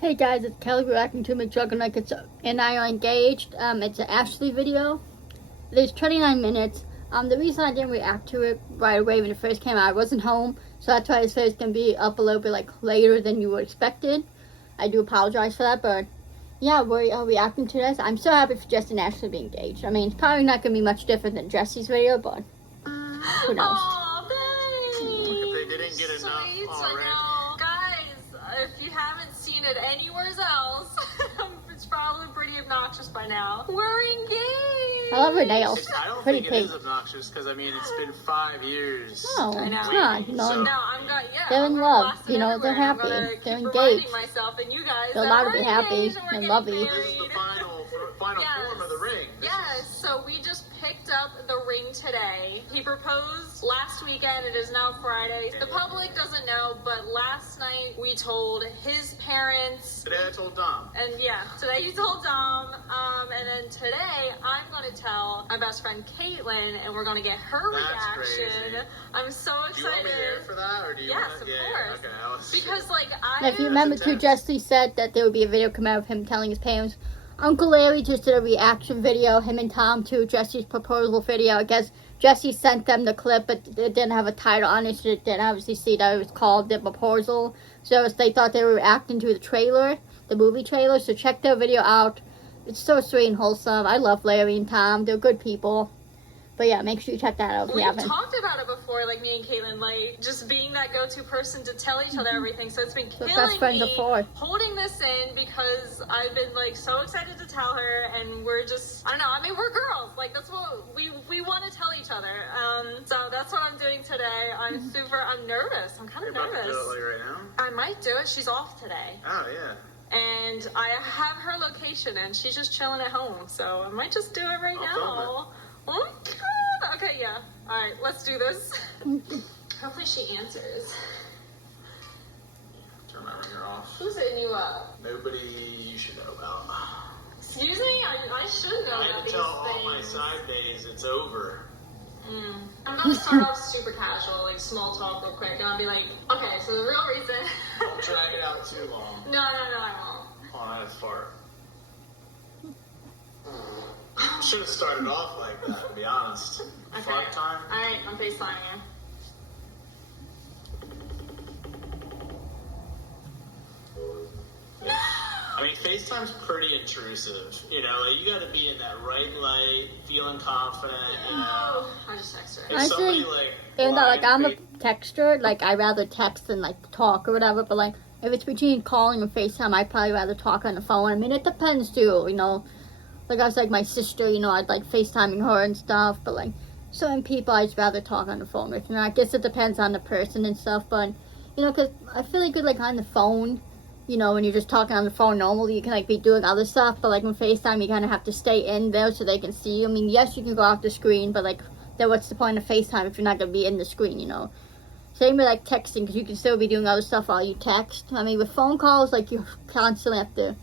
Hey guys, it's Kelly reacting to McJuggerNuggets and I are engaged. It's an Ashley video. It is 29 minutes. The reason I didn't react to it right away when it first came out, I wasn't home, so that's why this video is going to be up a little bit later than you were expected. I do apologize for that, but yeah, we're reacting to this. I'm so happy for Jesse and Ashley being engaged. I mean, it's probably not going to be much different than Jesse's video, but who knows. Oh, thanks. If they didn't get enough Sweet, already. I know. Guys, if you haven't seen it anywhere else, it's probably pretty obnoxious by now. We're engaged. I love her nails. I don't Pretty think it is obnoxious because I mean it's been 5 years. No, I know. it's not. You know, So- No, I'm not. Yeah, they're in I'm love. blasting You know, they're everywhere, and happy. I'm gonna They're keep engaged. reminding myself and you guys They're that allowed to we're be happy engaged and we're and getting lovey. married. This is the final Yes. form of the ring. Yes, so we just picked up the ring today. He proposed last weekend. It is now Friday. The public doesn't know, but last night we told his parents. Today I told Dom. And yeah, today you told Dom. And then today I'm going to tell my best friend Caitlin, and we're going to get her That's reaction. crazy. I'm so Do you want me there excited. for that, or do you Yes, want of to? course. Okay, I was. Because, like, And if you I. remember That's too, intense. Jesse said that there would be a video come out of him telling his parents. Uncle Larry just did a reaction video, him and Tom, to Jesse's proposal video. I guess Jesse sent them the clip, but it didn't have a title on it, so they didn't obviously see that it was called the proposal. So they thought they were reacting to the trailer, the movie trailer, so check their video out. It's so sweet and wholesome. I love Larry and Tom. They're good people. But yeah, make sure you check that out if you We've haven't. talked about it before, like me and Caitlin, like just being that go-to person to tell each other everything. So it's been We're killing best friends me before. holding this in because I've been like so excited to tell her, and we're just, I don't know. I mean, we're girls. Like that's what we want to tell each other. So that's what I'm doing today. I'm nervous. I'm kind You're of about to nervous. do it right now. I might do it. She's off today. Oh yeah. And I have her location, and she's just chilling at home. So I might just do it right I'll now. Oh my god. Okay, yeah. All right, let's do this. Hopefully she answers. Turn my ringer off. Who's hitting you up? Nobody you should know about. Excuse me? I should know I about had these to tell all my things. side bays it's over. I'm gonna start off super casual, like small talk real quick, and I'll be like, okay, so the real reason. Don't drag it out too long. No, I won't. Oh, I had a fart. Should have started off like that, to be honest. Okay. Fart time. Alright, I'm FaceTiming you. I mean, FaceTime's pretty intrusive. You know, like, you gotta be in that right light, feeling confident, you know. Oh, I just texted her. If I somebody, think- like, Even though, like, blind I'm a texter, like, I rather text than, like, talk or whatever, but, like, if it's between calling and FaceTime, I'd probably rather talk on the phone. I mean, it depends, too, you know. Like, I was, like, my sister, you know, I'd like FaceTiming her and stuff, but, like, certain people I'd rather talk on the phone with. And I guess it depends on the person and stuff, but, you know, because I feel like, like, on the phone, you know, when you're just talking on the phone normally, you can, like, be doing other stuff, but, like, when FaceTime, you kind of have to stay in there so they can see you. I mean, yes, you can go off the screen, but, like, then what's the point of FaceTime if you're not going to be in the screen, you know? Same with, like, texting, because you can still be doing other stuff while you text. I mean, with phone calls, like, you constantly have to,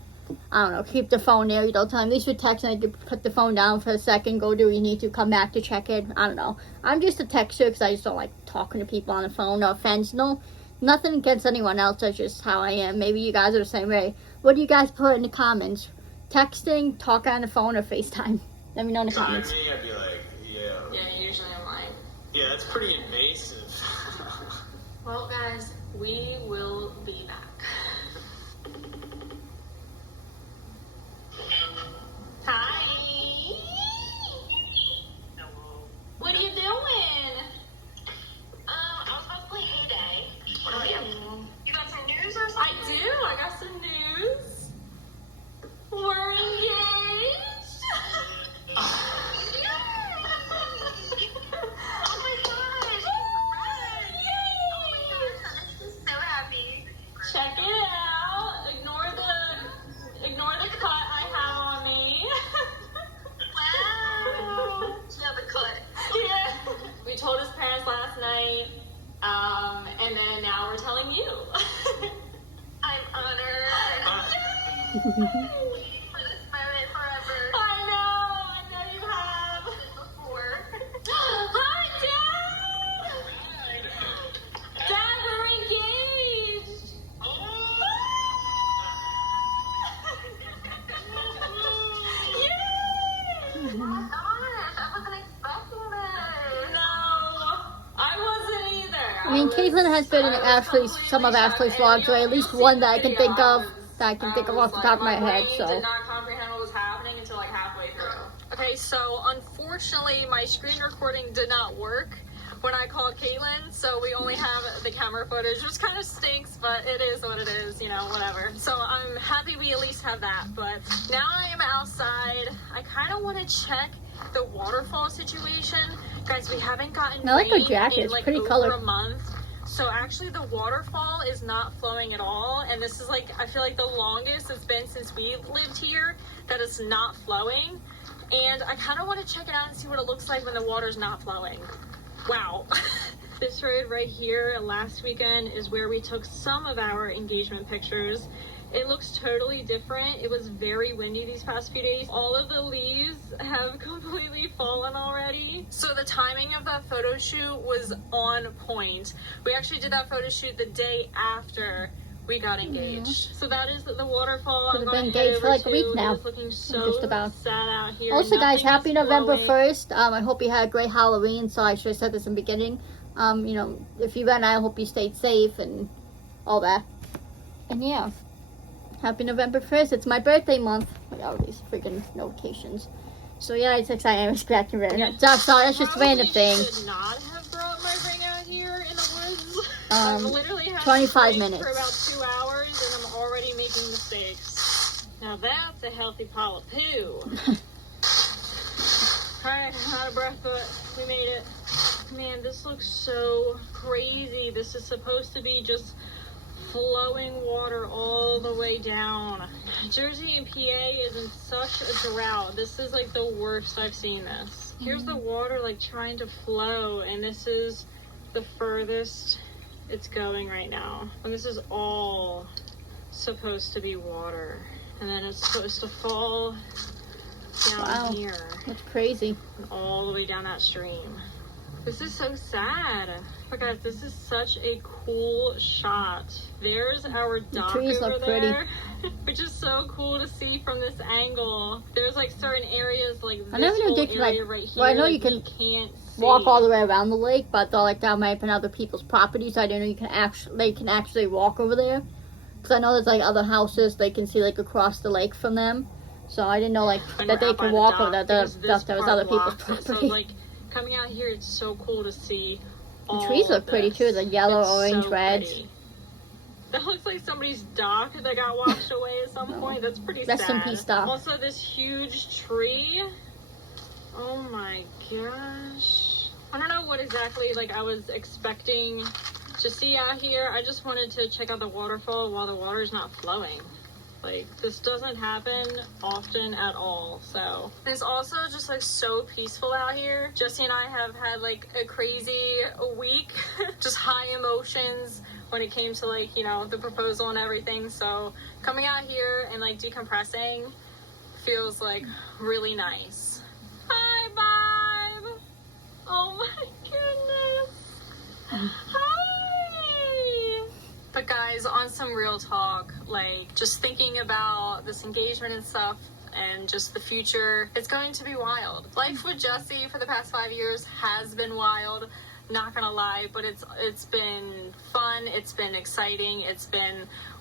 I don't know, keep the phone there the whole time. At least with texting, you can put the phone down for a second, go do what you need to, come back to check it. I don't know. I'm just a texter because I just don't like talking to people on the phone. No offense. No, nothing against anyone else. That's just how I am. Maybe you guys are the same way. What do you guys put in the comments? Texting, talk on the phone, or FaceTime? Let me know in the comments. me, I'd be like, yeah. Yeah, usually I'm like, Yeah, that's pretty invasive. well, guys, we will be back. Hi. Hello. What are you doing? I was about to play Hay Day. Oh, yeah. You got some news or I something? do. I got some news. We're engaged. Oh my gosh! Yay! Oh my gosh, I'm so happy. Check it out. Ignore the cut I have on me. Wow! Yeah, the cut. Yeah. We told his parents last night, and then now we're telling you. I'm honored. Yay! For this moment forever. I know you have. Before. Hi, Dad! Dad, we're engaged! mean, Caitlin has been in Ashley's, some of Ashley's vlogs, or at least one that I can think of, off the top of my head, so. I did not comprehend what was happening until like halfway through. Okay, so unfortunately my screen recording did not work when I called Caitlin, so we only have the camera footage, which kind of stinks, but it is what it is, you know, whatever. So I'm happy we at least have that, but now I am outside. I kind of want to check the waterfall situation. Guys, we haven't gotten I like her rain jacket, in it's like pretty over color. a month. So actually the waterfall is not flowing at all, and this is like, I feel like the longest it's been since we lived here that it's not flowing. And I kind of want to check it out and see what it looks like when the water's not flowing. Wow. This road right here last weekend is where we took some of our engagement pictures. It looks totally different. It was very windy these past few days. All of the leaves have completely fallen already. So the timing of that photo shoot was on point. We actually did that photo shoot the day after we got engaged. So that is the waterfall. We've been engaged for like a week now. It is looking so Just about. sad out here. Also, guys, Nothing happy is November flowing. 1st. I hope you had a great Halloween. So I should have said this in the beginning. You know, if you went, I hope you stayed safe and all that. And yeah, happy November 1st. It's my birthday month. Look at all these freaking notifications. So yeah, it's exciting. I'm scratching right now. Sorry, that's just a random thing. Should not have brought my ring out here in the woods. I've literally had 25 this ring minutes. for about 2 hours, and I'm already making mistakes. Now that's a healthy pile of poo. Alright, I'm out of breath, but we made it. Man, this looks so crazy. This is supposed to be just flowing water all the way down. Jersey and PA is in such a drought. This is like the worst I've seen this. Here's the water like trying to flow, and this is the furthest it's going right now. And this is all supposed to be water. And then it's supposed to fall down here. That's crazy. All the way down that stream. This is so sad. But guys, this is such a cool shot. There's our dock trees over look pretty. there, which is so cool to see from this angle. There's like certain areas like this I never knew whole they could, area like- right here. well, I know like, you can can't see. Walk all the way around the lake, but though, like, that might have been other people's property, so I didn't know they can actually walk over there. Because I know there's like other houses they can see like across the lake from them. So I didn't know like When that we're they out by can the walk dock, over there. there's That this was part other people's blocked. So property. like coming out here, it's so cool to see. The trees look pretty too, the yellow, It's orange, so reds. pretty. That looks like somebody's dock that got washed away at some point. That's pretty sad. Rest in peace, dock. Also, this huge tree. Oh my gosh. I don't know what exactly like I was expecting to see out here. I just wanted to check out the waterfall while the water's not flowing. Like, this doesn't happen often at all, so. It's also just, like, so peaceful out here. Jesse and I have had, like, a crazy week. Just high emotions when it came to, like, you know, the proposal and everything. So, coming out here and, like, decompressing feels, like, really nice. Hi, Vibe! Oh, my goodness! Hi! But guys, on some real talk, like just thinking about this engagement and stuff and just the future, it's going to be wild. Life with Jesse for the past 5 years has been wild, not gonna lie, but it's been fun, it's been exciting,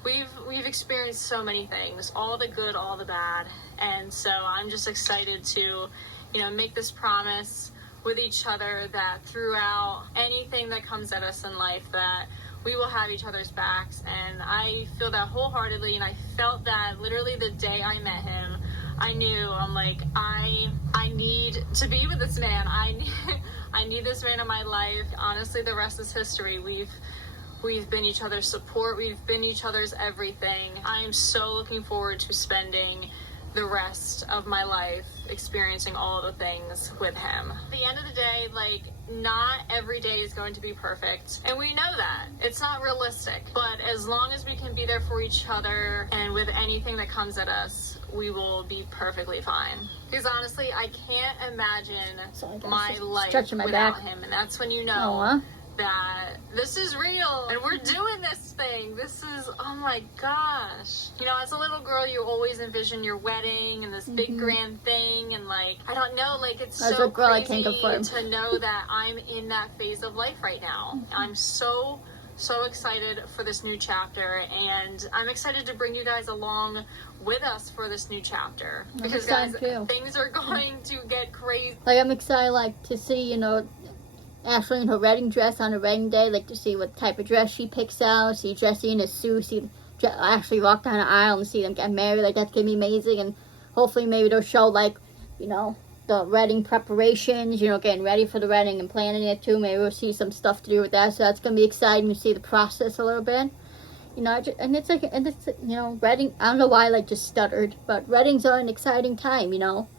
we've experienced so many things, all the good, all the bad, and so I'm just excited to, you know, make this promise with each other that throughout anything that comes at us in life, that we will have each other's backs. And I feel that wholeheartedly, and I felt that literally the day I met him. I knew, I'm like, I need to be with this man. I need this man in my life. Honestly, the rest is history. We've been each other's support. We've been each other's everything. I am so looking forward to spending the rest of my life experiencing all the things with him. At the end of the day, like, not every day is going to be perfect, and we know that it's not realistic, but as long as we can be there for each other and with anything that comes at us, we will be perfectly fine. Because honestly, I can't imagine Sorry, guys, my just life stretching my without back. him, and that's when you know Aw. that this is real and we're doing this thing. This is, oh my gosh. You know, as a little girl, you always envision your wedding and this big grand thing, and like, I don't know, like it's As so a girl, I crazy can't confirm. to know that I'm in that phase of life right now. I'm so excited for this new chapter, and I'm excited to bring you guys along with us for this new chapter, because guys, things are going to get crazy. Like, I'm excited, like, to see, you know, Ashley in her wedding dress on her wedding day, like, to see what type of dress she picks out, see Jesse in a suit, see Ashley walk down the aisle and see them get married. Like, that's gonna be amazing, and hopefully maybe they'll show, like, you know, the wedding preparations, you know, getting ready for the wedding and planning it too. Maybe we'll see some stuff to do with that, so that's gonna be exciting to see the process a little bit. You know, and it's you know, wedding, I don't know why I like just stuttered, but weddings are an exciting time, you know.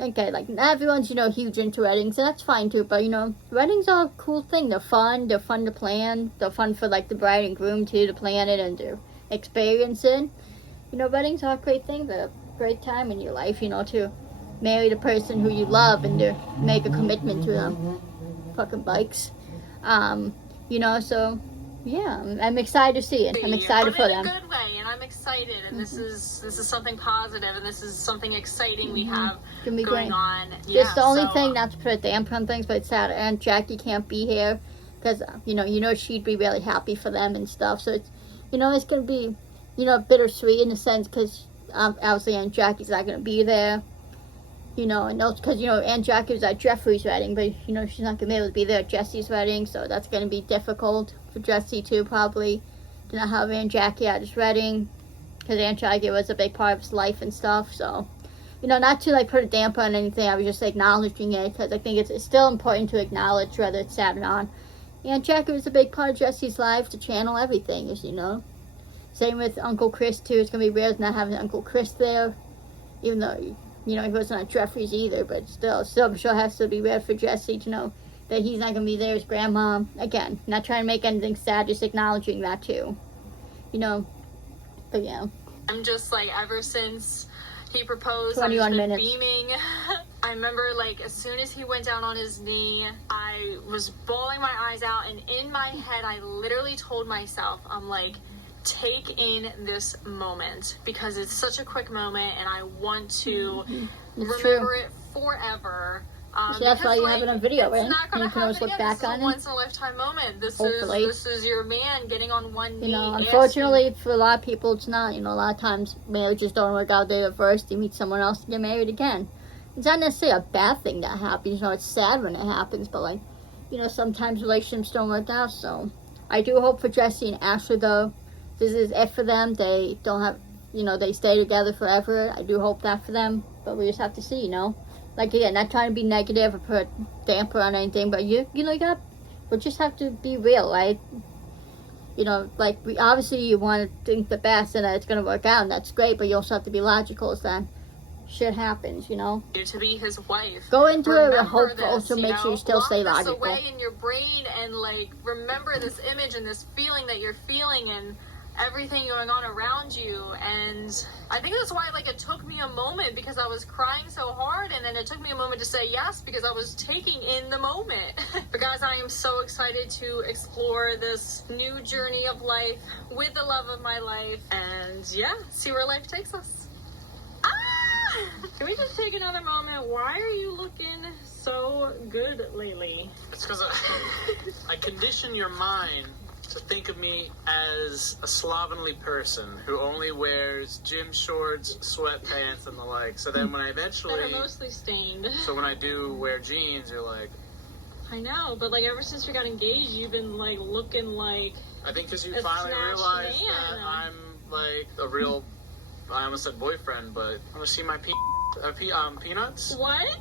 Okay, like, not everyone's, you know, huge into weddings, and that's fine too, but, you know, weddings are a cool thing. They're fun to plan, they're fun for, like, the bride and groom too, to plan it and to experience it. You know, weddings are a great thing. They're a great time in your life, you know, to marry the person who you love and to make a commitment to them. Fucking bikes. You know, so yeah, I'm excited to see it. I'm excited for them. In a good way, and I'm excited, and this is something positive, and this is something exciting we have going on. Yeah, it's the only thing, not to put a damper on things, but it's sad Aunt Jackie can't be here, because you know she'd be really happy for them and stuff. So it's, you know, it's gonna be, you know, bittersweet in a sense, because obviously Aunt Jackie's not gonna be there. You know, and also because, you know, Aunt Jackie was at Jeffrey's wedding, but, you know, she's not going to be able to be there at Jesse's wedding, so that's going to be difficult for Jesse, too, probably, to not have Aunt Jackie at his wedding, because Aunt Jackie was a big part of his life and stuff, so, you know, not to, like, put a damper on anything, I was just acknowledging it, because I think it's still important to acknowledge, whether it's sad or not. Aunt Jackie was a big part of Jesse's life, to channel everything, as you know. Same with Uncle Chris, too. It's going to be weird not having Uncle Chris there, even though, you know, he wasn't at Jeffrey's either, but still I'm sure it has to be weird for Jesse to know that he's not going to be there, his grandma. Again, not trying to make anything sad, just acknowledging that too. You know, but yeah. I'm just like, ever since he proposed, 21 I've just been minutes. beaming. I remember, like, as soon as he went down on his knee, I was bawling my eyes out, and in my head, I literally told myself, I'm like, take in this moment, because it's such a quick moment and I want to remember it forever. So that's why you have it on video, right? You can always look back on it. Once in a lifetime moment. This is your man getting on one knee. You know, unfortunately for a lot of people, it's not. You know, a lot of times marriages don't work out. They're divorced. You meet someone else and get married again. It's not necessarily a bad thing that happens. You know, it's sad when it happens, but, like, you know, sometimes relationships don't work out. So I do hope for Jesse and Ashley, though, this is it for them. They don't have, you know, they stay together forever. I do hope that for them, but we just have to see, you know. Like, again, not trying to be negative or put damper on anything, but you know, we just have to be real, right? You know, like, obviously you want to think the best and that it's going to work out, and that's great, but you also have to be logical, so that shit happens, you know. To be his wife. Go into it with hope, but also make sure you still stay logical. Lock this away in your brain and, like, remember this image and this feeling that you're feeling and everything going on around you. And I think that's why, like, it took me a moment, because I was crying so hard, and then it took me a moment to say yes, because I was taking in the moment. But guys, I am so excited to explore this new journey of life with the love of my life, and yeah, see where life takes us. Can we just take another moment? Why are you looking so good lately? It's because I condition your mind to think of me as a slovenly person who only wears gym shorts, sweatpants, and the like. So then when I eventually... That are mostly stained. So when I do wear jeans, you're like... I know, but, like, ever since we got engaged, you've been, like, looking like... I think because you finally realized that I'm, like, a real... I almost said boyfriend, but... Want to see my peanuts? What?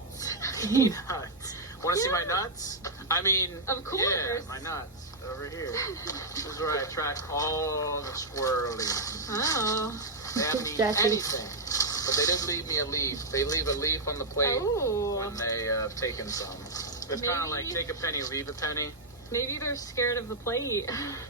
Peanuts. Want to see my nuts? I mean... Of course. Yeah, my nuts. Over here. This is where I track all the squirrelies. Oh. They haven't eaten anything. But they did leave me a leaf. They leave a leaf on the plate when they have taken some. It's kind of like take a penny, leave a penny. Maybe they're scared of the plate.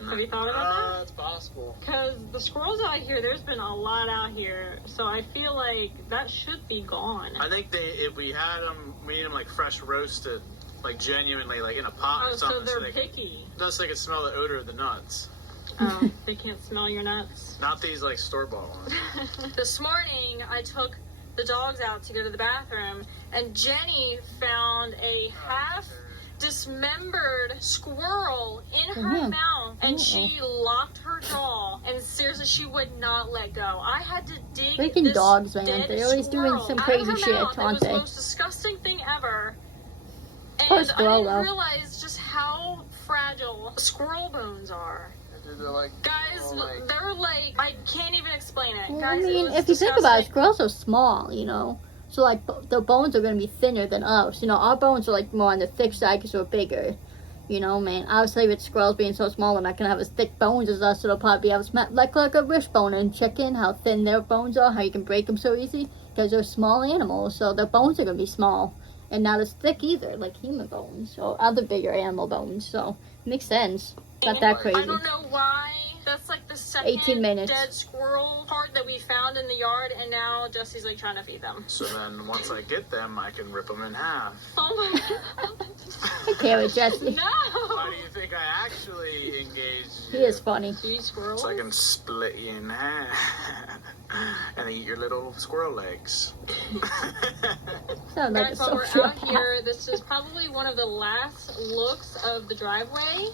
Have you thought about that? It's possible. Because the squirrels out here, there's been a lot out here. So I feel like that should be gone. I think if we had them, we need them like fresh roasted. like genuinely, like in a pot Oh, or something. so they're picky. Thus they can smell the odor of the nuts. Oh, they can't smell your nuts. Not these like store-bought ones. This morning, I took the dogs out to go to the bathroom, and Jenny found a half dismembered squirrel in her mouth, and she locked her jaw, and seriously, she would not let go. I had to dig Freaking this dogs, man. dead They're always doing squirrel some out crazy of her shit, mouth. aren't It was they? the most disgusting thing ever. And Poor I squirrel, didn't though. realize just how fragile squirrel bones are. They're like, Guys, they're like, I can't even explain it. Well, Guys, I mean, it was if you think about it, disgusting. squirrels are small, you know. So, like, the bones are going to be thinner than us. You know, our bones are, like, more on the thick side because we're bigger. You know, man. Obviously, with squirrels being so small, they're not going to have as thick bones as us. So they'll probably be able to smack, like a wishbone and check in how thin their bones are, how you can break them so easy. Because they're small animals, so their bones are going to be small. And not as thick either, like human bones or other bigger animal bones. So, it makes sense. It's not that crazy. I don't know why. That's like the 18 minutes. dead squirrel part that we found in the yard, and now Jesse's like trying to feed them. so then once I get them, I can rip them in half. Oh my god. I can't with Jesse. No! Why do you think I actually engaged He you? is funny. These squirrels? So I can split you in half and eat your little squirrel legs. Sounds like a Guys, while we're out sociopath. here, this is probably one of the last looks of the driveway.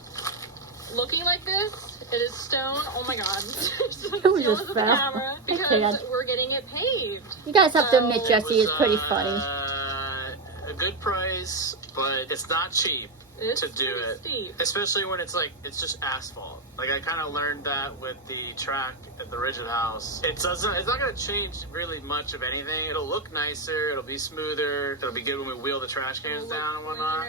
Looking like this, it is stone. Oh my god. It was Yellows just at the foul. camera I because can't. we're getting it paved. You guys have to admit So- Jesse is pretty It was, funny. A good price, but it's not cheap It's to do pretty it. steep. Especially when it's like, it's just asphalt. Like I kind of learned that with the track at the Rigid House. It's not going to change really much of anything. It'll look nicer. It'll be smoother. It'll be good when we wheel the trash cans down and whatnot.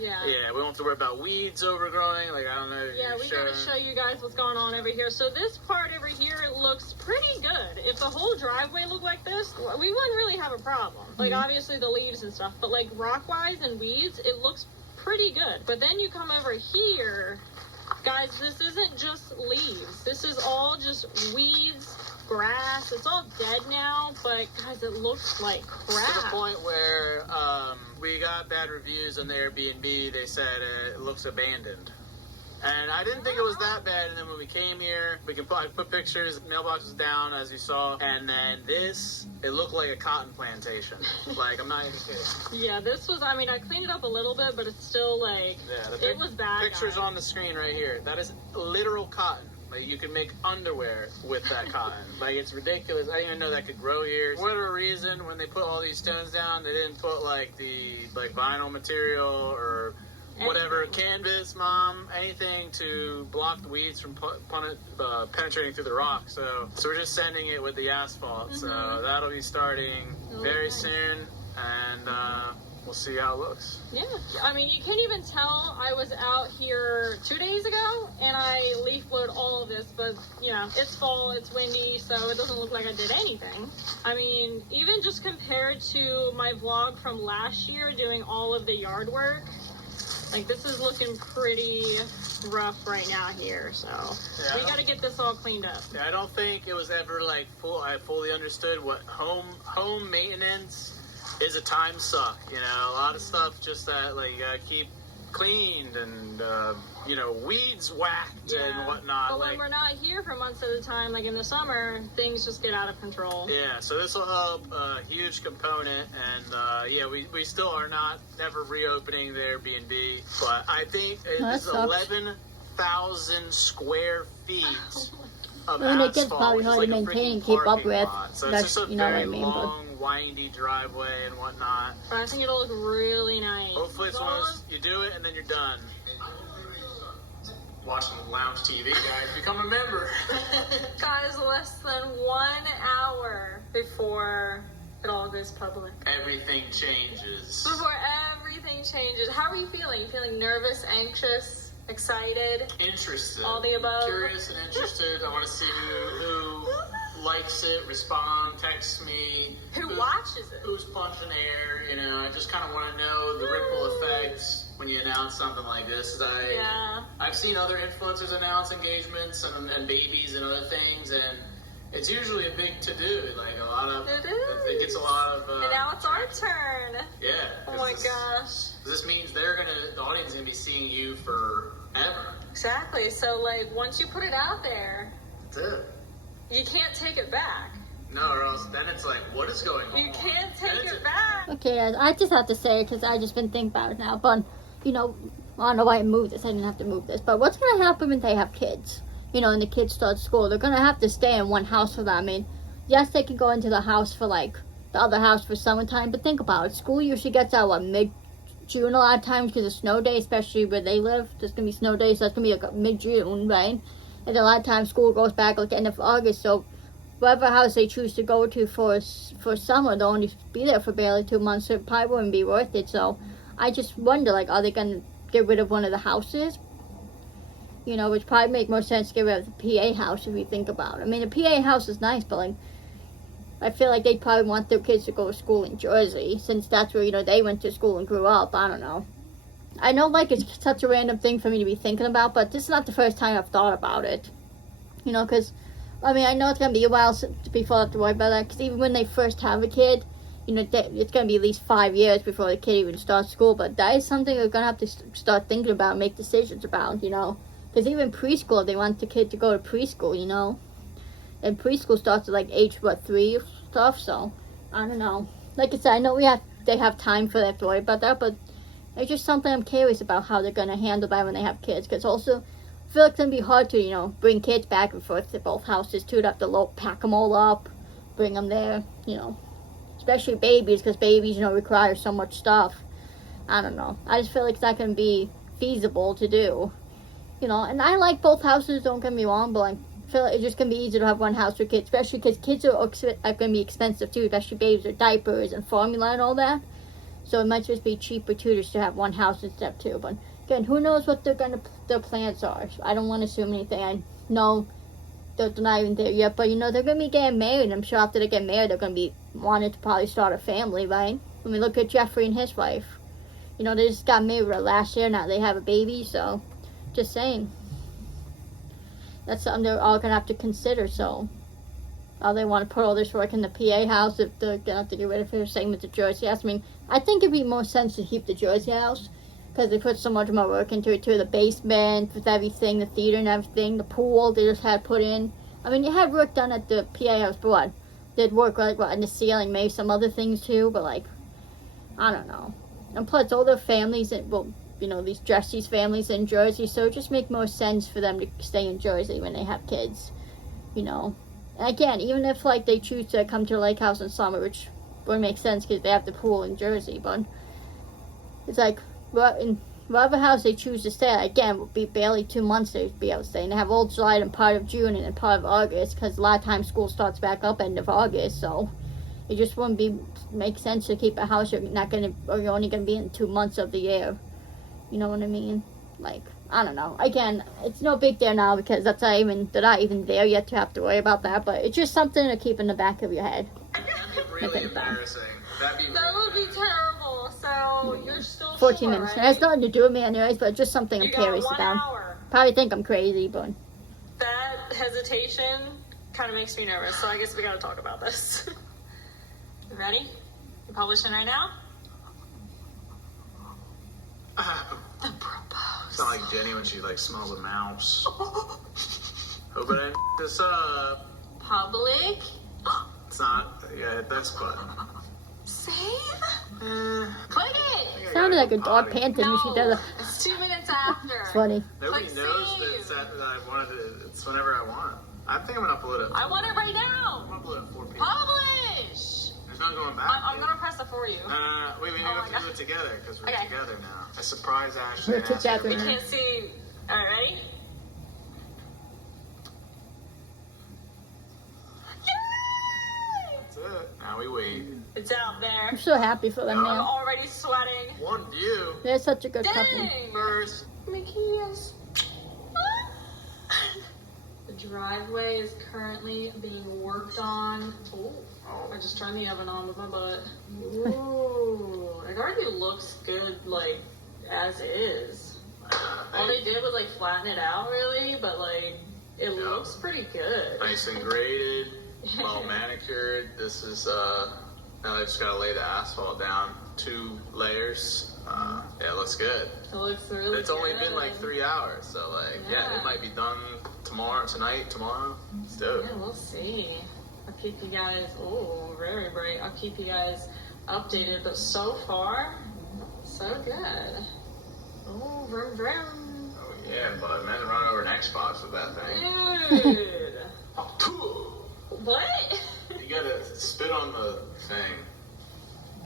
Yeah. Yeah, we won't have to worry about weeds overgrowing. Like, I don't know. Yeah, we gotta show you guys what's going on over here. So this part over here, it looks pretty good. If the whole driveway looked like this, we wouldn't really have a problem. Like, obviously the leaves and stuff, but like rock-wise and weeds, it looks pretty good. But then you come over here, guys, this isn't just leaves. This is all just weeds, grass. It's all dead now, but guys, it looks like crap. To the point where we got bad reviews on the Airbnb. They said it looks abandoned. And I didn't think it was that bad. And then when we came here, I put pictures, mailboxes down, as you saw. And then it looked like a cotton plantation. Like, I'm not even kidding. Yeah, this was, I mean, I cleaned it up a little bit, but it's still like, Yeah, it was bad. Pictures guys. on the screen right here. That is literal cotton. Like, you can make underwear with that cotton. Like, it's ridiculous. I didn't even know that could grow here. For whatever reason, when they put all these stones down, they didn't put, like, the vinyl material or whatever, canvas, anything to block the weeds from penetrating through the rock. So we're just sending it with the asphalt. So that'll be starting very soon, and we'll see how it looks. Yeah, I mean, you can't even tell I was out here 2 days ago, and I leaf blowed all of this, but, you know, it's fall, it's windy, so it doesn't look like I did anything. I mean, even just compared to my vlog from last year doing all of the yard work, like, this is looking pretty rough right now here, so we gotta get this all cleaned up. Yeah, I don't think it was ever, like, I fully understood what home maintenance is a time suck, you know, a lot of stuff just that, like, you gotta keep cleaned and, you know, weeds whacked and whatnot. But when we're not here for months at a time, like in the summer, things just get out of control. Yeah, so this will help a huge component, and, yeah, we still are never reopening the Airbnb, but I think it's 11,000 square feet of I mean, it gets asphalt, probably which is hard like to a maintain freaking and keep up parking with. lot. So That's, it's just a you know what I very mean, but- long, windy driveway and whatnot. But I think it'll look really nice. Hopefully it's one of those, you do it and then you're done. Watching Lounge TV, guys, become a member. Guys, less than 1 hour before it all goes public. Everything changes. Before everything changes. How are you feeling? You feeling nervous, anxious, excited? Interested. All the above. Curious and interested. I want to see who likes it, respond, text me. Who watches it? Who's punching air, you know. I just kind of want to know the ripple effects when you announce something like this. I've seen other influencers announce engagements and babies and other things, and it's usually a big to-do. Like, a lot of... It is. It gets a lot of... And now it's our turn. Yeah. Oh my gosh. This means the audience is gonna be seeing you forever. Exactly. So like once you put it out there, That's it. you can't take it back. No, or else then it's like, what is going on? You can't take Then it's it back. Okay, guys, I just have to say it because I just been thinking about it now. But, you know, I don't know why I moved this. I didn't have to move this. But what's going to happen when they have kids? You know, and the kids start school. They're going to have to stay in one house for that. I mean, yes, they can go into the house for, like, the other house for summertime. But think about it. School usually gets out, what, mid-June a lot of times because of snow day, especially where they live. There's going to be snow days, so that's going to be, like, mid-June, right? And a lot of times school goes back, like, the end of August. So whatever house they choose to go to for summer, they'll only be there for barely 2 months, so it probably wouldn't be worth it. So I just wonder, like, are they going to get rid of one of the houses? You know, which probably make more sense to get rid of the PA house if you think about it. I mean, the PA house is nice, but, like, I feel like they'd probably want their kids to go to school in Jersey, since that's where, you know, they went to school and grew up. I don't know. I know, like, it's such a random thing for me to be thinking about, but this is not the first time I've thought about it. You know, because I mean, I know it's going to be a while before I have to worry about that, because even when they first have a kid, you know, it's going to be at least 5 years before the kid even starts school, but that is something they're going to have to start thinking about and make decisions about, you know, because even preschool, they want the kid to go to preschool, you know, and preschool starts at, like, age, what, 3 or stuff, so, I don't know. Like I said, I know they have time for that to worry about that, but it's just something I'm curious about how they're going to handle that when they have kids, because also, I feel like it's going to be hard to, you know, bring kids back and forth to both houses, too. You'd have to pack them all up, bring them there, you know. Especially babies, because babies, you know, require so much stuff. I don't know. I just feel like it's not going to be feasible to do. You know, and I like both houses, don't get me wrong, but I feel like it's just going to be easier to have one house for kids, especially because kids are going to be expensive, too, especially babies with diapers and formula and all that. So it might just be cheaper, too, just to have one house instead of two, but again, who knows what their plans are. I don't want to assume anything. I know they're not even there yet, but, you know, they're going to be getting married. I'm sure after they get married, they're going to be wanting to probably start a family, right? I mean, look at Jeffrey and his wife. You know, they just got married last year. Now they have a baby, so just saying. That's something they're all going to have to consider, so they want to put all this work in the PA house if they're going to have to get rid of it, same with the Jersey house. I mean, I think it'd be more sense to keep the Jersey house, because they put so much more work into it, too. The basement, with everything, the theater and everything, the pool they just had put in. I mean, you had work done at the PA house, but what? Did work, like, what, in the ceiling, maybe some other things, too, but, like, I don't know. And plus, all their families, well, you know, these Jesse's families in Jersey, so it just make more sense for them to stay in Jersey when they have kids, you know. And again, even if, like, they choose to come to the lake house in summer, which would make sense because they have the pool in Jersey, but it's like, in whatever house they choose to stay at, again, will be barely 2 months they'd be able to stay. And they have all July and part of June and then part of August, because a lot of times school starts back up end of August, so it just wouldn't make sense to keep a house you're only gonna be in 2 months of the year. You know what I mean? Like, I don't know. Again, it's no big deal now because they're not even there yet to have to worry about that, but it's just something to keep in the back of your head. That'd be really embarrassing. That would be terrible. So you're still 14 minutes. Right? It has nothing to do with me anyways, but just something I'm curious about. Hour. Probably think I'm crazy, but That hesitation kind of makes me nervous, so I guess we gotta talk about this. You ready? You publishing right now? The proposal. It's not like Jenny when she, like, smells a mouse. Hope it ain't this up. Public. It's not. Yeah, hit this button. Save? Click it! sounded like a dog panting when she does it. It's 2 minutes after. It's funny. Nobody Click knows save. that I wanted it. It's whenever I want. I think I'm gonna upload it. I want it right now. I'm gonna upload it at 4 p.m. Publish! There's no going back. I'm gonna press it for you. No. Wait, we Oh have my to do it together because we're Okay. together now. I surprise Ashley. We're and ask her together We to- now. can't see. Alright, ready? Yay! That's it. Now we wait. It's out there. I'm so happy for them I'm now. already sweating. One view. They're such a good couple. Dang! First. Mickey's. The driveway is currently being worked on. Oh, I just turned the oven on with my butt. Ooh, it already looks good, like, as is. All they did was, like, flatten it out, really, but, like, it Yeah. looks pretty good. Nice and graded. Well manicured. This is Now I just gotta lay the asphalt down, 2 layers. Yeah, it looks good. It looks really It's only good. been like 3 hours, so like, yeah, it might be done tonight, tomorrow. Let's do it. Yeah, we'll see. I'll keep you guys, very bright. I'll keep you guys updated, but so far, so good. Oh, vroom vroom. Oh yeah, but men run over an Xbox with that thing. Dude. What? You gotta spit on the thing.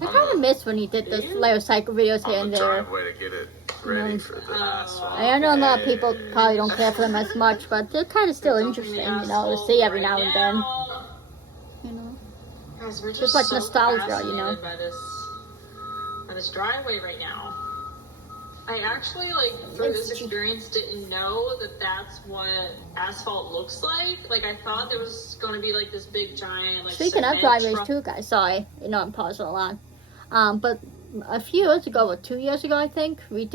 I kind of miss when he did the Slayer Cycle videos here On and the there. driveway to get it ready for the asphalt. I know a lot of people probably don't care for them as much, but they're kind of still interesting, you know, to see every now and then. You know, Guys, we're Just like so nostalgia, you know. fascinated by this driveway right now. I actually, like, through this experience, didn't know that that's what asphalt looks like. Like, I thought there was going to be, like, this big, giant, like, speaking of cement driveways truck. too, guys, sorry, you know, I'm pausing a lot. But a few years ago, or 2 years ago, I think, we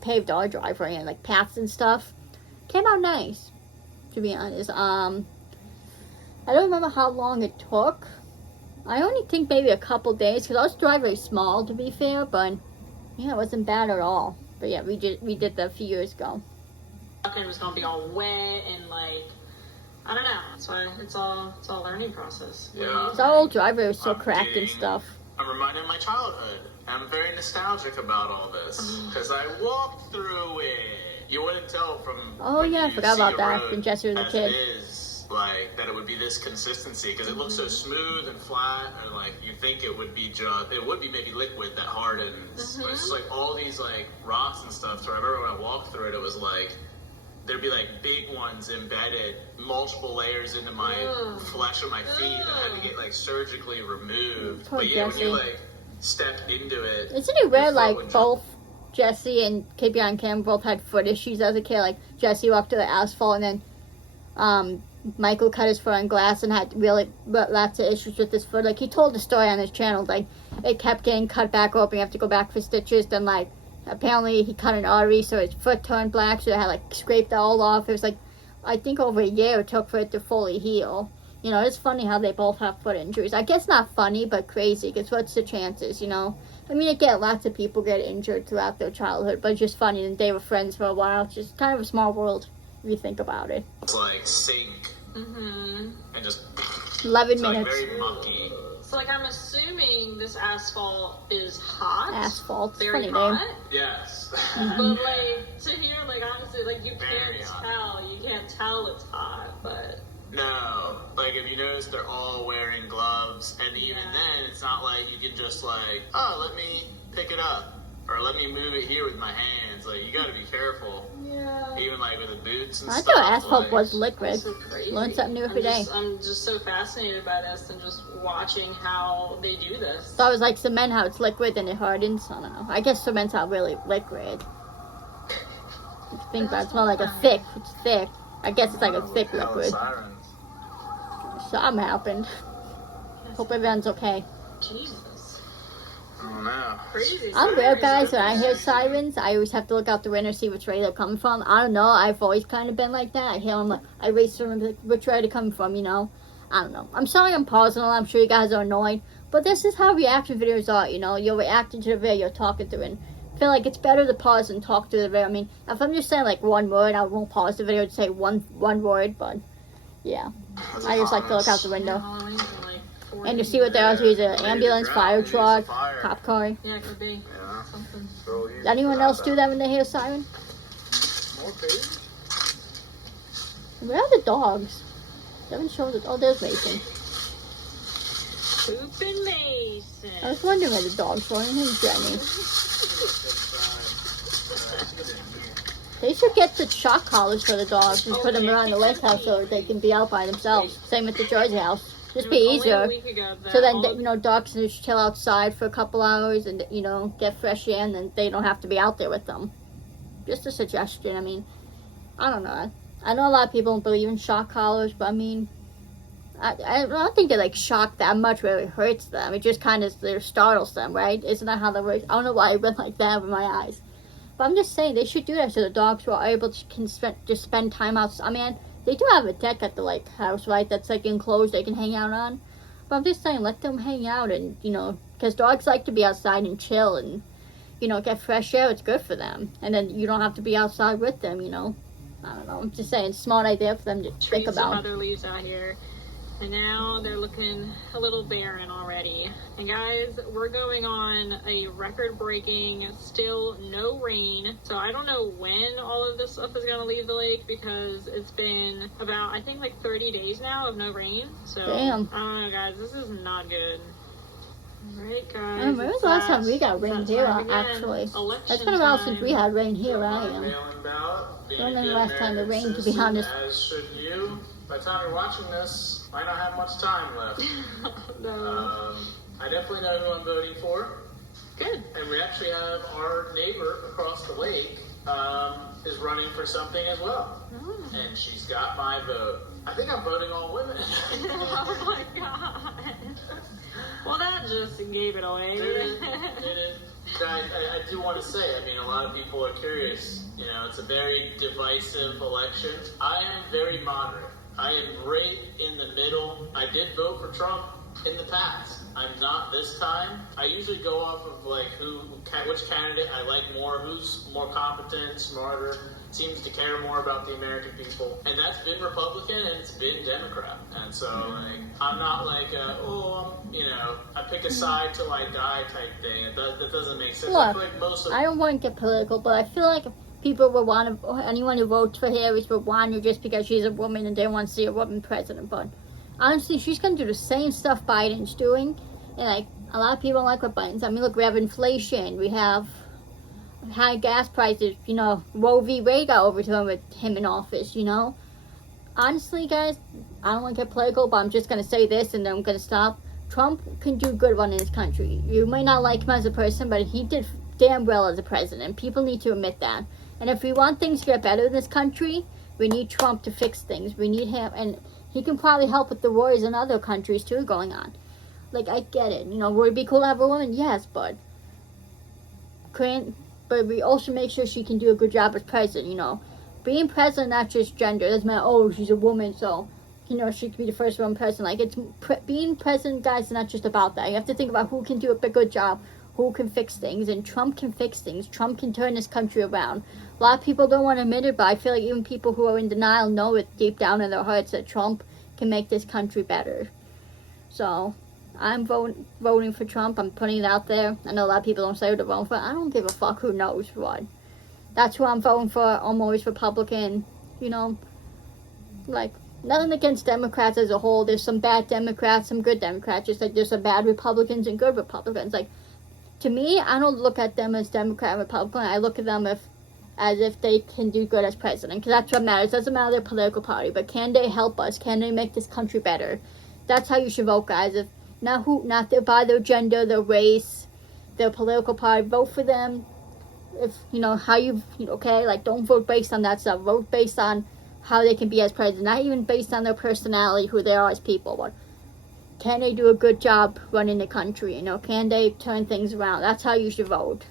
paved our driveway and, like, paths and stuff. Came out nice, to be honest. I don't remember how long it took. I only think maybe a couple days, because our driveway is small, to be fair, but yeah, it wasn't bad at all. But yeah, we did that a few years ago. It was gonna be all wet and like I don't know. That's why it's all a learning process. Yeah. Because our old driveway was so cracked and stuff. I'm reminded of my childhood. I'm very nostalgic about all this because I walked through it. You wouldn't tell from. Oh when yeah, I you forgot see about a that road when Jesse was a as kid. It is like that. It would be this consistency because it looks so smooth and flat, and like you think it would be maybe liquid that hardens, but it's just like all these like rocks and stuff. So I remember when I walked through it, it was like there'd be like big ones embedded, multiple layers into my flesh of my feet that had to get like surgically removed. Poor But yeah, when you Jesse. like step into it, Isn't it weird, your foot like, would both Jesse and KP and Cam both had foot issues as a kid? Like, Jesse walked to the asphalt, and then Michael cut his foot on glass and had really lots of issues with his foot. Like, he told the story on his channel, like, it kept getting cut back open, you have to go back for stitches, then, like, apparently he cut an artery, so his foot turned black, so it had, like, scraped it all off. It was, like, I think over a year it took for it to fully heal. You know, it's funny how they both have foot injuries. I guess not funny, but crazy, because what's the chances, you know? I mean, lots of people get injured throughout their childhood, but it's just funny that they were friends for a while. It's just kind of a small world, if you think about it. It's like sink and just 11 it's like minutes. very mucky. So like I'm assuming this asphalt is hot. Asphalt. It's Very funny hot. name. Yes. But like to hear like honestly like you Very can't hot. tell. You can't tell it's hot, but No, like if you notice, they're all wearing gloves, and even then, it's not like you can just like, oh, let me pick it up, or let me move it here with my hands. Like you got to be careful, yeah. even like with the boots and I stuff. thought asphalt like, was liquid. That's so crazy. Learn something new every day. I'm just so fascinated by this and just watching how they do this. So I was like cement, how it's liquid and it hardens. I don't know. I guess cement's not really liquid. If you think about it, it's more like a thick. It's thick. I guess it's like a thick hell, liquid. sirens. Something happened. Hope everyone's okay. Jesus. I don't know. Crazy. I'm weird, guys. When I hear sirens, I always have to look out the window to see which way they're coming from. I don't know. I've always kind of been like that. I hear them, I race them, like, which way they're coming from, you know? I don't know. I'm sorry I'm pausing a lot. I'm sure you guys are annoyed. But this is how reaction videos are, you know? You're reacting to the video, you're talking to it. I feel like it's better to pause and talk to the video. I mean, if I'm just saying, like, one word, I won't pause the video to say one word, but, yeah. I just like to look out the window. And to see what there is, there's an ambulance, fire truck, cop car. Yeah, it could be. Yeah. Something. So easy Does anyone for else do that when they hear a siren? More pigs? Where are the dogs? They haven't shown it. Oh, there's Mason. Poopin' Mason. I was wondering where the dogs were. Here's Jenny. They should get the shock collars for the dogs and put them around the lake house so they can be out by themselves. Same with the Jersey house. Just be easier. So then, you know, dogs can just chill outside for a couple hours and, you know, get fresh air, and then they don't have to be out there with them. Just a suggestion. I mean, I don't know. I know a lot of people don't believe in shock collars, but I mean, I don't think they like shock that much where it hurts them. It just kind of startles them, right? Isn't that how that works? I don't know why I went like that with my eyes. But I'm just saying they should do that so the dogs who are able to just spend time outside. I mean, they do have a deck at the like house, right? That's like enclosed. They can hang out on. But I'm just saying, let them hang out and, you know, because dogs like to be outside and chill and, you know, get fresh air. It's good for them. And then you don't have to be outside with them, you know. I don't know. I'm just saying, smart idea for them to think Trees about. some other leaves out here. And now they're looking a little barren already. And guys, we're going on a record-breaking, still no rain. So I don't know when all of this stuff is going to leave the lake because it's been about, I think, like 30 days now of no rain. So, Damn. I don't know, guys. This is not good. Alright, guys. When was the last time we got rain here, actually? It's been a while since we had rain here where I am. When was the last time it rained, to be honest? As should you. By the time you're watching this, might not have much time left. No. I definitely know who I'm voting for. Good. And we actually have our neighbor across the lake is running for something as well. Oh. And she's got my vote. I think I'm voting all women. Oh my god. Well, that just gave it away. It is. I do want to say, I mean, a lot of people are curious. You know, it's a very divisive election. I am very moderate. I am right in the middle. I did vote for Trump in the past. I'm not this time. I usually go off of like which candidate I like more, who's more competent, smarter, seems to care more about the American people. And that's been Republican and it's been Democrat. And so like, I'm not like, I pick a side till I die type thing. That doesn't make sense. Look, I feel like most of I don't want to get political, but I feel like people would want to, anyone who votes for Harris would want her just because she's a woman and they want to see a woman president. But honestly, she's going to do the same stuff Biden's doing. And like, a lot of people don't like what Biden's. I mean, look, we have inflation. We have high gas prices. You know, Roe v. Wade got overturned with him in office, you know. Honestly, guys, I don't want to get political, but I'm just going to say this and then I'm going to stop. Trump can do good running this country. You may not like him as a person, but he did damn well as a president. People need to admit that. And if we want things to get better in this country, we need Trump to fix things. We need him, and he can probably help with the wars in other countries too going on. Like, I get it. You know, would it be cool to have a woman? Yes, but we also make sure she can do a good job as president, you know. Being president, not just gender. It doesn't matter, oh, she's a woman, so, you know, she could be the first woman president. Like, it's being president, guys, is not just about that. You have to think about who can do a good job, who can fix things, and Trump can fix things. Trump can turn this country around. A lot of people don't want to admit it, but I feel like even people who are in denial know it deep down in their hearts that Trump can make this country better. So, I'm voting for Trump. I'm putting it out there. I know a lot of people don't say who to vote for. I don't give a fuck who knows what. That's who I'm voting for. I'm always Republican. You know, like, nothing against Democrats as a whole. There's some bad Democrats, some good Democrats. Just like there's some bad Republicans and good Republicans. Like, to me, I don't look at them as Democrat and Republican. I look at them as if they can do good as president. Because that's what matters. It doesn't matter their political party. But can they help us? Can they make this country better? That's how you should vote, guys. If not by their gender, their race, their political party. Vote for them. If, you know, okay? Like, don't vote based on that stuff. Vote based on how they can be as president. Not even based on their personality, who they are as people. But can they do a good job running the country? You know, can they turn things around? That's how you should vote.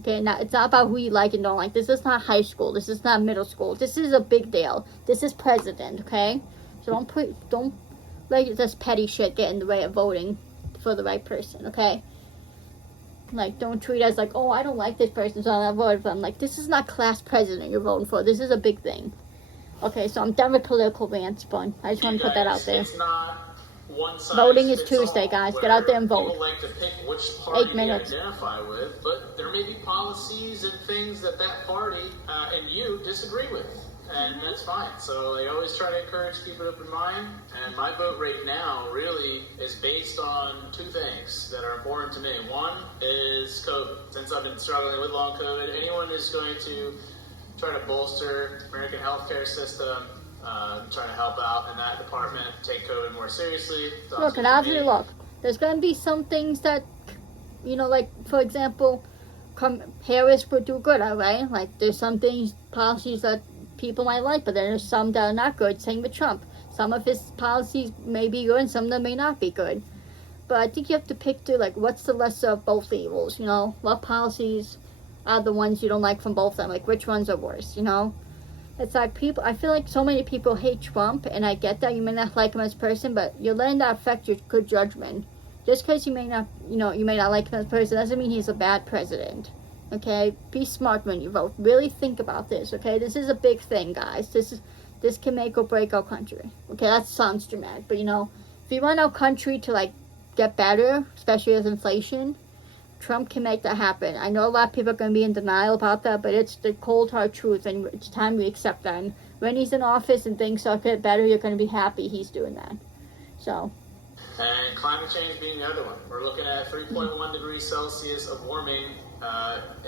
Okay, now it's not about who you like and don't like. This is not high school. This is not middle school. This is a big deal. This is president, okay? So don't let this petty shit get in the way of voting for the right person, okay? Like, don't treat us like, oh, I don't like this person, so I'm not voting for them. Like, this is not class president you're voting for. This is a big thing. Okay, so I'm done with political rants, but I just want to put that out there. It's not one size Voting is fits Tuesday, all, guys. Get out there and vote. People like to pick which party 8 minutes. they identify with, but there may be policies and things that party and you disagree with, and that's fine. So I always try to encourage keep an open mind, and my vote right now really is based on two things that are important to me. One is COVID. Since I've been struggling with long COVID, anyone is going to try to bolster American healthcare system, trying to help out in that department, take COVID more seriously. Look, and obviously, look, there's going to be some things that, you know, like, for example, Harris would do good, alright? Like, there's some policies that people might like, but then there's some that are not good. Same with Trump. Some of his policies may be good and some of them may not be good. But I think you have to pick like, what's the lesser of both evils, you know? What policies are the ones you don't like from both of them? Like, which ones are worse, you know? It's like people, I feel like so many people hate Trump, and I get that. You may not like him as a person, but you're letting that affect your good judgment. Just because you may not, you may not like him as a person doesn't mean he's a bad president. Okay? Be smart when you vote. Really think about this, okay? This is a big thing, guys. This can make or break our country. Okay, that sounds dramatic, but if you want our country to, like, get better, especially with inflation, Trump can make that happen. I know a lot of people are going to be in denial about that, but it's the cold hard truth, and it's time we accept that. And when he's in office and things start to get better, you're going to be happy he's doing that. So. And climate change being the other one. We're looking at 3.1 degrees Celsius of warming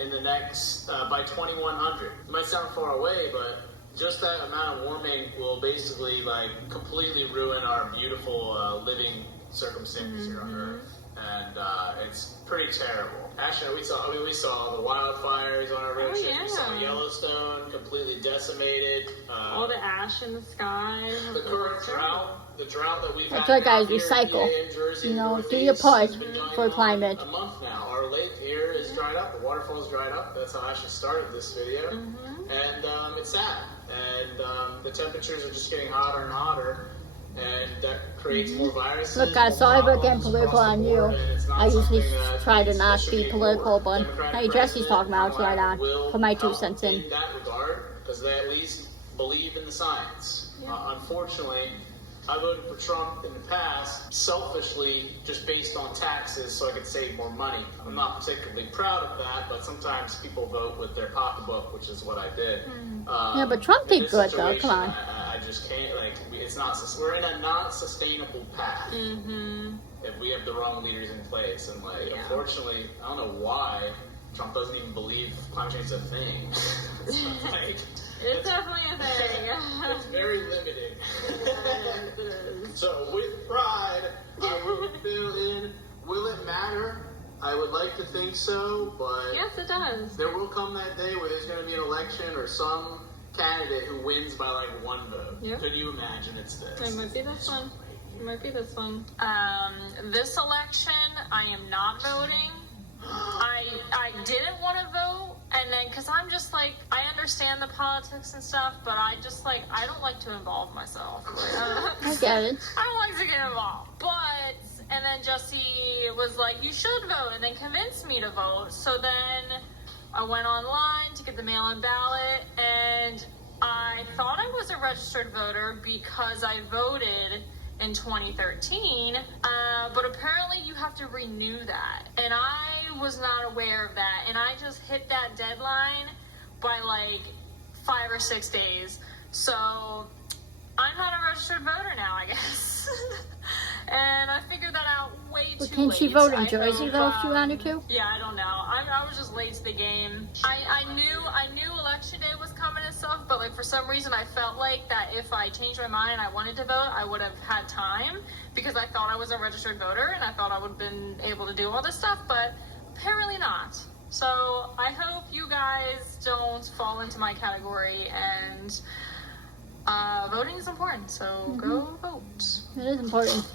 in the next, by 2100. It might sound far away, but just that amount of warming will basically, like, completely ruin our beautiful living circumstances here on Earth. And it's pretty terrible. Actually, we saw the wildfires on our road trip. Yeah. We saw Yellowstone completely decimated. All the ash in the sky. The current drought, the drought that we've That's had right, guys. here in Recycle. PA and Jersey, Do your part has been going for on climate. A month now. Our lake here is dried up. The waterfall's dried up. That's how I actually started this video. And it's sad. And the temperatures are just getting hotter and hotter. And that creates more viruses. Look, guys, sorry for getting political on you. I usually try to not be political, but hey, Jesse's talking about it right on. Put my 2 cents in. In that regard, because they at least believe in the science. Unfortunately, I voted for Trump in the past, selfishly, just based on taxes, so I could save more money. I'm not particularly proud of that, but sometimes people vote with their pocketbook, which is what I did. Yeah, but Trump did good, though. Come on. I just can't, like, we're in a not sustainable path if we have the wrong leaders in place. And, like, unfortunately, I don't know why Trump doesn't even believe climate change is a thing. It's definitely a thing. It's very limited. So, with pride, I will fill in. Will it matter? I would like to think so, but Yes, it does. there will come that day where there's going to be an election or some candidate who wins by like 1 vote. Yep. Could you imagine it's this? It might be this one. It might be this one. This election, I am not voting. I didn't want to vote, and then because I'm just like, I understand the politics and stuff, but I just like, I don't like to involve myself. I get it. I don't like to get involved. And then Jesse was like, you should vote, and then convinced me to vote. So then I went online to get the mail-in ballot, and I thought I was a registered voter because I voted in 2013, but apparently you have to renew that, and I was not aware of that, and I just hit that deadline by like 5 or 6 days, so I'm not a registered voter now, I guess. And I figured that out way too late. Can she vote in I Jersey, though, if she wanted to? Yeah, I don't know. I was just late to the game. I knew election day was coming and stuff, but like for some reason I felt like that if I changed my mind and I wanted to vote, I would have had time because I thought I was a registered voter and I thought I would have been able to do all this stuff, but apparently not. So I hope you guys don't fall into my category, and voting is important, so go vote. It is important.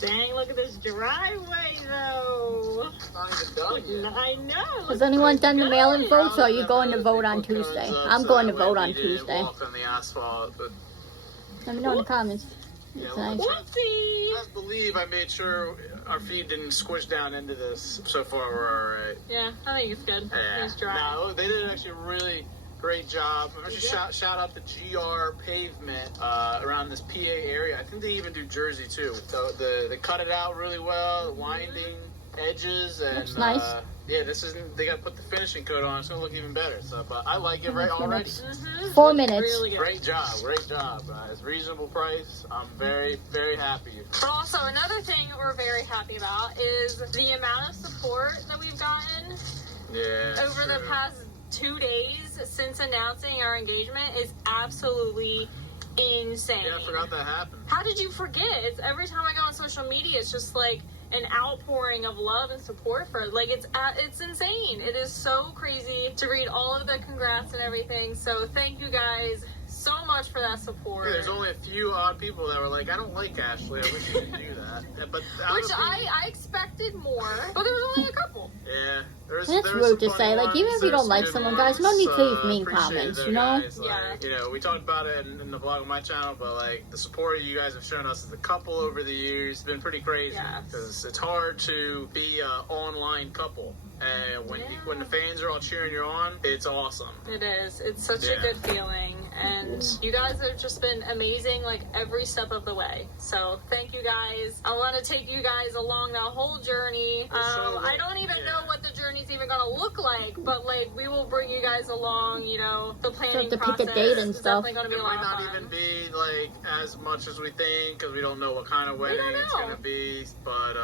Dang, look at this driveway, though. It's not even done yet. I know. Has anyone done the mail-in votes, or are you going to vote on Tuesday? I'm going to vote on Tuesday. Walk on the asphalt, but Let me know in the comments. yeah, It's nice. Whoopsie. I believe I made sure our feet didn't squish down into this. So far, we're all right. Yeah, I think it's good. Yeah. It's dry. No, they did actually a really great job. Shout out to GR Pavement around this PA area. I think they even do Jersey too. So they cut it out really well, the winding edges, and Looks nice. Yeah, they got to put the finishing coat on. It's gonna look even better. So, but I like it right already. 4 minutes. Really good. Great job, It's reasonable price. I'm very, very happy. But also, another thing we're very happy about is the amount of support that we've gotten Yeah. over the past 2 days since announcing our engagement is absolutely insane. Yeah, I forgot that happened. How did you forget? It's every time I go on social media, it's just like an outpouring of love and support for it. Like it's insane. It is so crazy to read all of the congrats and everything. So thank you guys so much for that support. Yeah, there's only a few odd people that were like, I don't like Ashley. I wish you didn't do that. But Which I expected more, but there was only a couple. Yeah. That's rude to say. Like, even if you don't like someone, guys, no need to leave mean comments, you know? Guys, like, you know, we talked about it in the vlog on my channel, but like the support you guys have shown us as a couple over the years has been pretty crazy. Because it's hard to be an online couple. And when the fans are all cheering you on, it's awesome. It is. It's such a good feeling. And you guys have just been amazing, like, every step of the way. So, thank you guys. I want to take you guys along that whole journey. I don't even know what the journey's even going to look like, but, like, we will bring you guys along, you know, the planning process. Pick a date and stuff. Definitely going to be a lot of fun. It might not even be, like, as much as we think, because we don't know what kind of wedding it's going to be. But,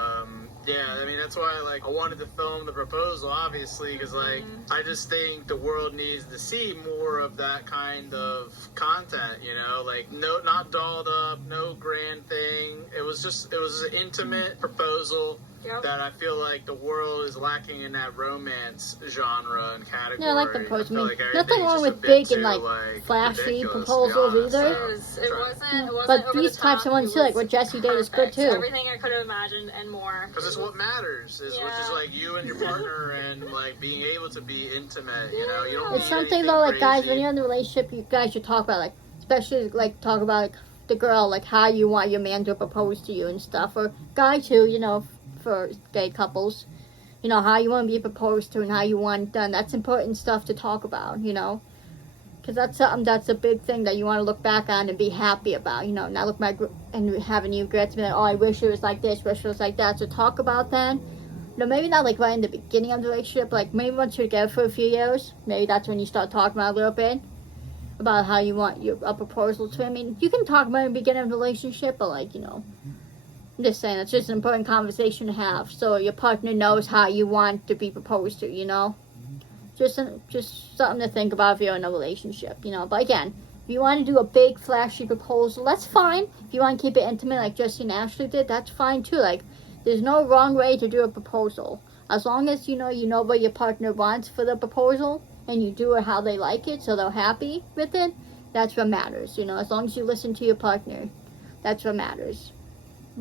yeah, I mean, that's why, like, I wanted to film the proposal, obviously, because, like, I just think the world needs to see more of that kind of content, you know? Like, no, not dolled up, no grand thing. It was an intimate proposal that I feel like the world is lacking in that romance genre and category. Yeah, I like the proposal. Like nothing wrong with big and, like flashy proposals either. It wasn't but these types of ones too, like what Jesse did, is good too. Everything I could have imagined and more. Because it's what matters, which is like you and your partner and like being able to be intimate. You know, you don't. It's something though, like guys, when you're in the relationship, you guys should talk about, like, especially like talk about like the girl, like how you want your man to propose to you and stuff, or guy too, you know, for gay couples, you know, how you want to be proposed to and how you want it done. That's important stuff to talk about, you know, because that's something that's a big thing that you want to look back on and be happy about, you know, not look back and have any regrets, be like, oh, I wish it was like this, wish it was like that. So talk about that. You know, maybe not like right in the beginning of the relationship, like maybe once you're together for a few years, maybe that's when you start talking about a little bit about how you want a proposal to. I mean, you can talk about it in the beginning of the relationship, but like, you know, I'm just saying, it's just an important conversation to have, so your partner knows how you want to be proposed to, you know? Just something to think about if you're in a relationship, you know? But again, if you want to do a big, flashy proposal, that's fine. If you want to keep it intimate like Jesse and Ashley did, that's fine too. Like, there's no wrong way to do a proposal. As long as, you know what your partner wants for the proposal, and you do it how they like it, so they're happy with it, that's what matters, you know? As long as you listen to your partner, that's what matters.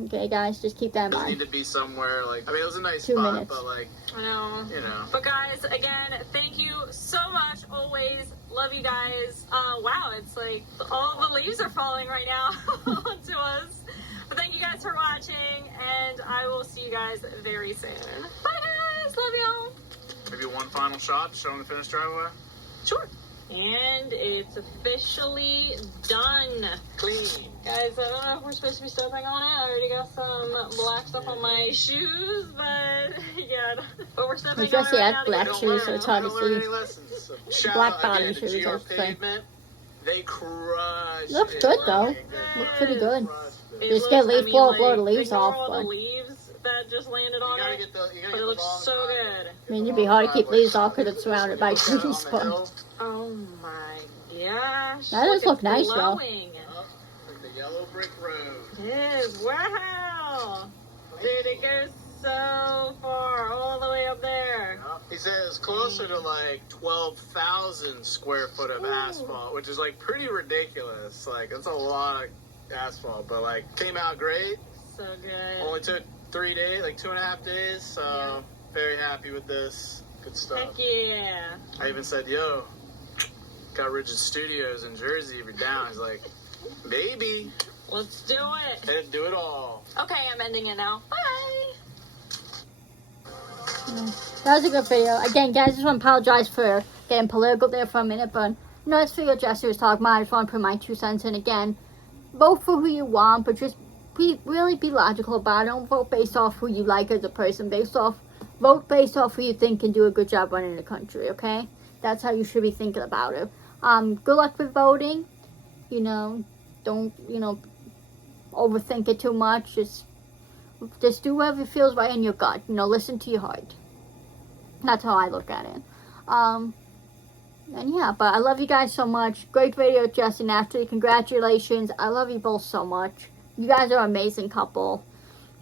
Okay, guys, just keep that in mind. Need to be somewhere, like, I mean, it was a nice 2 spot, minutes. but, like, I know. You know. But, guys, again, thank you so much, always. Love you guys. Wow, it's like all the leaves are falling right now onto us. But thank you guys for watching, and I will see you guys very soon. Bye, guys. Love y'all. Maybe one final shot, show them the finished driveway. Sure. And it's officially done. Clean. Guys, I don't know if we're supposed to be stepping on it. I already got some black stuff on my shoes, but yeah. But we're stepping on it Jesse right had now. black shoes, so it's hard to see. Black bottom shoes, I would say. They crushed. Looks good though. Looks pretty good. It Just looks, get leaf blow the leaves ignore off, all but the leaves that just landed on it. But it looks so good. I mean, it'd be hard to keep leaves off because it's surrounded by trees, but Oh my gosh. that does look nice though. Glowing. Like the yellow brick road. It is. Wow. Dude, it goes so far, all the way up there. He said it's closer to like 12,000 square foot of asphalt, which is like pretty ridiculous. Like, that's a lot of asphalt, but like came out great. So good. Only took 3 days, like 2.5 days. So very happy with this. Good stuff. Heck yeah. I even said, yo, got Rigid Studios in Jersey if you're down. He's like, maybe. Let's do it. Let's do it all. Okay, I'm ending it now. Bye. That was a good video. Again, guys, I just want to apologize for getting political there for a minute, but you know, this video Jesse was talking about. I just want to put my 2 cents in. Again, vote for who you want, but just really be logical about it. Don't vote based off who you like as a person. Vote based off who you think can do a good job running the country, okay? That's how you should be thinking about it. Good luck with voting. You know, don't, overthink it too much. Just do whatever feels right in your gut. You know, listen to your heart. That's how I look at it. And yeah, but I love you guys so much. Great video, Jesse and Ashley. Congratulations. I love you both so much. You guys are an amazing couple.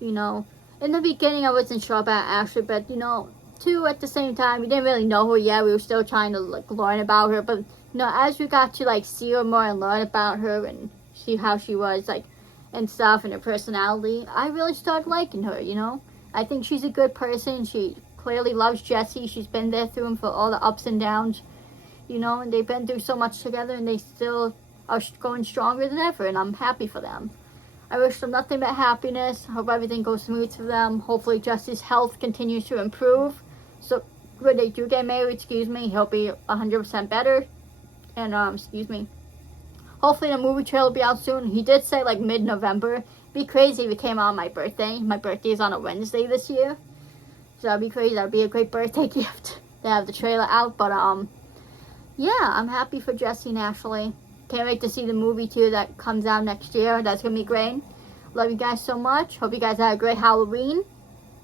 You know, in the beginning I wasn't sure about Ashley, but you know, too, at the same time, we didn't really know her yet. We were still trying to learn about her. But you know, as we got to like see her more and learn about her and see how she was like and stuff and her personality, I really started liking her, you know. I think she's a good person. She clearly loves Jesse. She's been there through him for all the ups and downs, you know, and they've been through so much together, and they still are going stronger than ever, and I'm happy for them. I wish them nothing but happiness. Hope everything goes smooth for them. Hopefully Jesse's health continues to improve. So when they do get married, he'll be 100% better. And, hopefully the movie trailer will be out soon. He did say, like, mid-November. Be crazy if it came out on my birthday. My birthday is on a Wednesday this year. So that'd be crazy. That'd be a great birthday gift to have the trailer out. But, yeah, I'm happy for Jesse and Ashley. Can't wait to see the movie, too, that comes out next year. That's going to be great. Love you guys so much. Hope you guys had a great Halloween.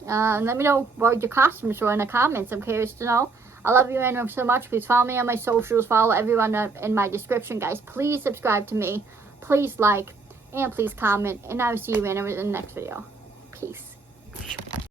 Let me know what your costumes were in the comments. I'm curious to know. I love you and so much. Please follow me on my socials. Follow everyone in my description, guys. Please subscribe to me. Please like. And please comment. And I will see you in the next video. Peace.